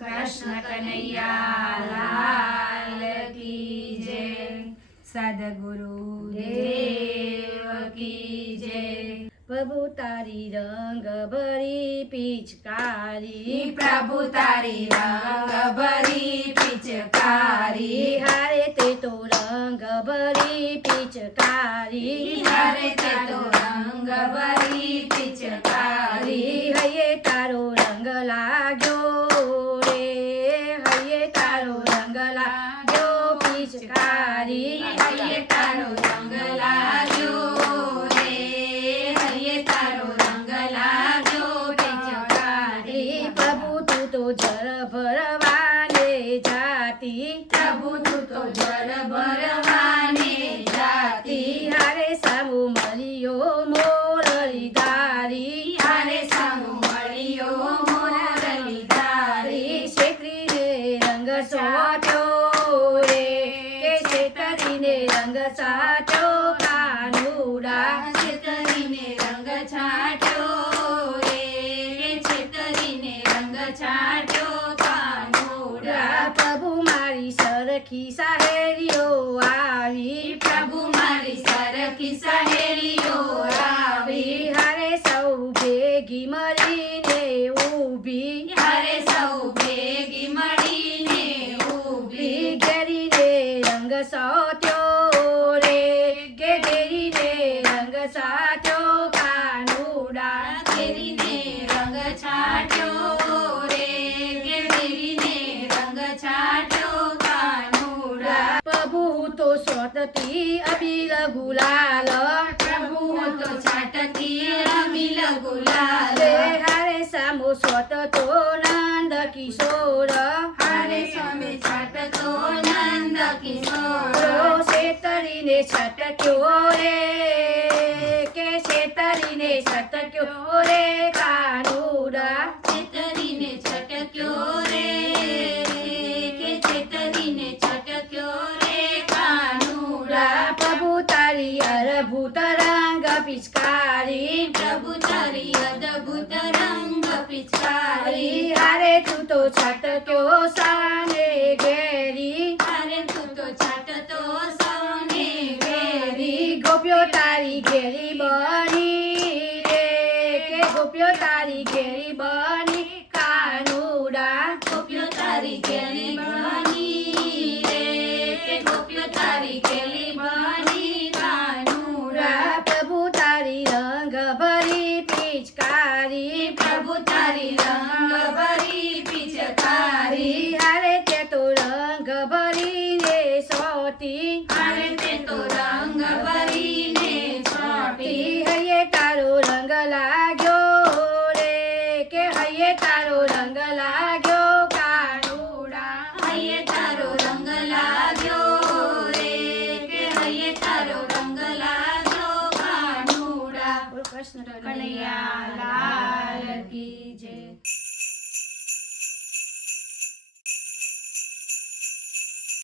કૃષ્ણ કનૈયા લાલ કી જય, સદગુરુ દેવ કી જય। પ્રભુ તારી રંગ ભરી પિચકારી, પ્રભુ તારી રંગ ભરી પિચકારી, હારે તે તો રંગ ભરી પિચકારી, હારે તે તો રંગ ભરી પિચકારી, હૈયે તારો રંગ લાગ્યો રે, હૈયે તારો રંગ લાગ્યો પિચકારી, હૈયે તારો રંગ લાગ્યો રે, હૈયે તારો રંગ લાગ્યો પિચકારી। પ્રભુ તું તો જળ ભરવાને જાતી, પ્રભુ તું તો જળ ભરવાને જાતી, હારે સામુ મળ્યો મોરલી ધારી, હારે સામુ મળ્યો મોરલી ધારી, છેતરીને રંગ સાટ્યો રે, કે છેતરીને રંગ સાટ્યો કાનુડા, છેતરીને રંગ છાટ્યો રે, છેતરીને રંગ છાટ્યો કાનુડા। પ્રભુ મારી સરખી સહેલીઓ આવી, પ્રભુ મારી સરખી સહેલીઓ આવી, હારે સૌ ભેગી મળીને ઊભી, હારે સૌ ભેગી મળીને ઊભી, ઘેરીને રંગ સાટ્યો રે, કે ઘેરીને રંગ સાટ્યો કાનુડા, ઘેરીને રંગ છાટ્યો રે, ઘેરીને રંગ છાટ્યો કાનુડા। પ્રભુ તો સ્વતથી અબીલ ગુલાલ, પ્રભુ તો છાટતી અબીલ ગુલાલ, હારે સામો સ્વત તો નંદ કિશોર, હારે સામે છાટતો નંદ કિશોર, છેતરીને છટક્યો રે, કે છેતરીને છટક્યો રે કાનુડા, છેતરીને છટક્યો રે, કે છેતરીને છટક્યો રે કાનુડા। પ્રભુ તારી અદ્ભુત રંગ પિચકારી, પ્રભુ તારી અદ્ભુત રંગ પિચકારી, હારે તું તો છટક્યો સાને ઘેરી, હારે તું તો છાટતો સૌને ઘેરી, ગોપ્યો તારી ઘેરી બની રે, કે ગોપ્યો તારી ઘેરી બની કાનુડા, ગોપ્યો તારી ઘેરી બની રે, કે ગોપ્યો તારી ઘેરી બની કાનુડા। પ્રભુ તારી રંગ ભરી પિચકારી, પ્રભુ તારી રંગ ભરી પિચકારી, હારે તે તો રંગ ભરીને સોતી, હારે તે તો રંગ ભરીને છોટી, હૈયે તારો રંગ લાગ્યો રે, કે હૈયે તારો